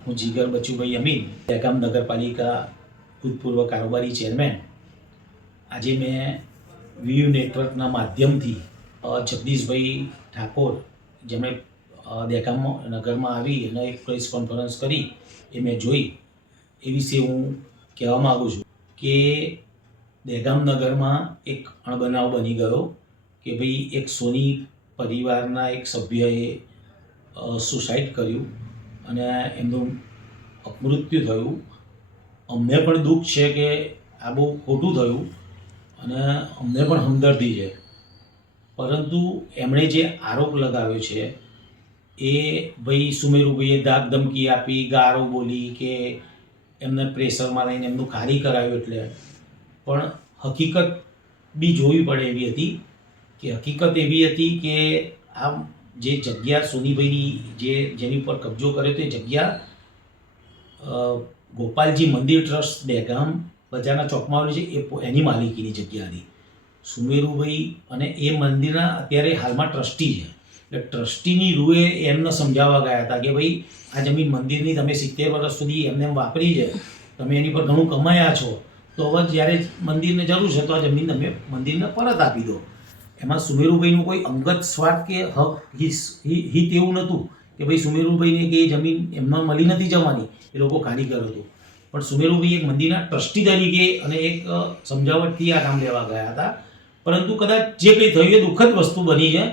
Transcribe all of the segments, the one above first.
હું જીગર બચુભાઈ અમીન, દહેગામ નગરપાલિકા ભૂતપૂર્વ કારોબારી ચેરમેન. આજે મેં વીયુ નેટવર્કના માધ્યમથી જગદીશભાઈ ઠાકોર, જેમણે દહેગામ નગરમાં આવી અને એક પ્રેસ કોન્ફરન્સ કરી, એ મેં જોઈ. એ વિશે હું કહેવા માગું છું કે દહેગામ નગરમાં એક અણબનાવ બની ગયો કે ભાઈ એક સોની પરિવારના એક સભ્યએ સુસાઇડ કર્યું. અને એમનું મૃત્યુ થયું. અમને પણ દુઃખ છે કે આ બહુ ખોટું થયું અને અમને પણ હમદર્દી છે. પરંતુ એમણે જે આરોપ લગાવ્યો છે એ ભાઈ સુમેરુભાઈએ દાગ ધમકી આપી, ગારો બોલી કે એમને પ્રેશરમાં લઈને એમનું કાર્ય કરાવ્યું એટલે. પણ હકીકત બી જોવી પડે એવી હતી કે હકીકત એવી હતી કે આ જે જગ્યા સોનીભાઈની જે જેની ઉપર કબજો કર્યો તે જગ્યા ગોપાલજી મંદિર ટ્રસ્ટ દહેગામ બજારના ચોકમાં આવેલી છે એ એની માલિકીની જગ્યા હતી. સુમેરુભાઈ અને એ મંદિરના અત્યારે હાલમાં ટ્રસ્ટી છે. એટલે ટ્રસ્ટીની રૂએ એમને સમજાવવા ગયા હતા કે ભાઈ, આ જમીન મંદિરની તમે સિત્તેર વર્ષ સુધી એમને એમ વાપરી છે, તમે એની પર ઘણું કમાયા છો, તો હવે જ્યારે મંદિરને જરૂર છે તો આ જમીન તમે મંદિરને પરત આપી દો. એમાં સુમેરુભાઈનું કોઈ અંગત સ્વાર્થ કે હક હિત એવું નહોતું કે ભાઈ સુમેરુભાઈને કે એ જમીન એમમાં મળી નથી જવાની, એ લોકો કારીગર હતું. પણ સુમેરુભાઈ એક મંદિરના ટ્રસ્ટી તરીકે અને એક સમજાવટથી આ કામ લેવા ગયા હતા. પરંતુ કદાચ જે કંઈ થયું એ દુઃખદ વસ્તુ બની છે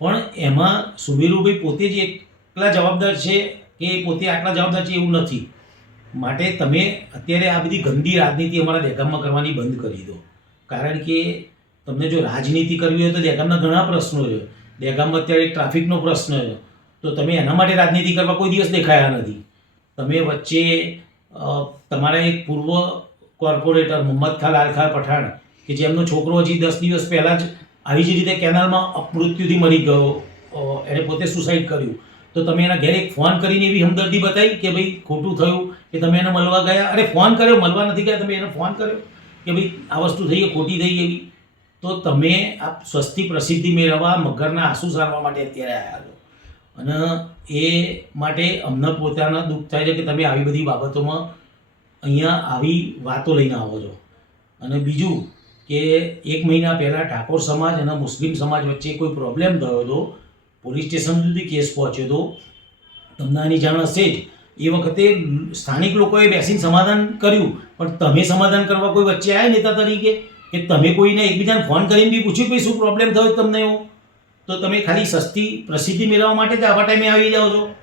પણ એમાં સુમેરુભાઈ પોતે જ એકલા જવાબદાર છે કે પોતે આટલા જવાબદાર છે એવું નથી. માટે તમે અત્યારે આ બધી ગંદી રાજનીતિ અમારા દહેગામમાં કરવાની બંધ કરી દો. કારણ કે તમને જો રાજનીતિ કરવી હોય તો દહેગામના ઘણા પ્રશ્નો છે. દહેગામમાં અત્યારે ટ્રાફિકનો પ્રશ્ન છે. તો તમે એના માટે રાજનીતિ કરવા કોઈ દિવસ દેખાયા નથી. તમે વચ્ચે તમારા એક પૂર્વ કોર્પોરેટર મોહમ્મદ ખાન આલખા પઠાણ, કે જેમનો છોકરો હજી દસ દિવસ પહેલાં જ આવી જ રીતે કેનાલમાં અપમૃત્યુથી મરી ગયો એણે પોતે સુસાઇડ કર્યું. તો તમે એના ઘેર એક ફોન કરીને એવી હમદર્દી બતાવી કે ભાઈ ખોટું થયું કે તમે એને મળવા ગયા? અરે ફોન કર્યો, મળવા નથી ગયા, તમે એને ફોન કર્યો કે ભાઈ આ વસ્તુ થઈ ખોટી થઈ એવી તો તમે આ સ્વસ્તી પ્રસિદ્ધિ મેળવવા મગરના આંસુ સારવા માટે અત્યારે આવ્યા છો. અને એ માટે અમને પોતાના દુઃખ થાય છે કે તમે આવી બધી બાબતોમાં અહીંયા આવી વાતો લઈને આવો છો. અને બીજું કે એક મહિના પહેલાં ઠાકોર સમાજ અને મુસ્લિમ સમાજ વચ્ચે કોઈ પ્રોબ્લેમ થયો હતો પોલીસ સ્ટેશન સુધી કેસ પહોંચ્યો હતો તમને આની જાણ હશે જ. એ વખતે સ્થાનિક લોકોએ બેસીને સમાધાન કર્યું, પણ તમે સમાધાન કરવા કોઈ વચ્ચે આવ્યા નેતા તરીકે? કે તમે કોઈને એકબીજાને ફોન કરીને બી પૂછ્યું કે શું પ્રોબ્લેમ થયો તમને એવો? તો તમે ખાલી સસ્તી પ્રસિદ્ધિ મેળવવા માટે જ આવા ટાઈમે આવી જાઓ છો.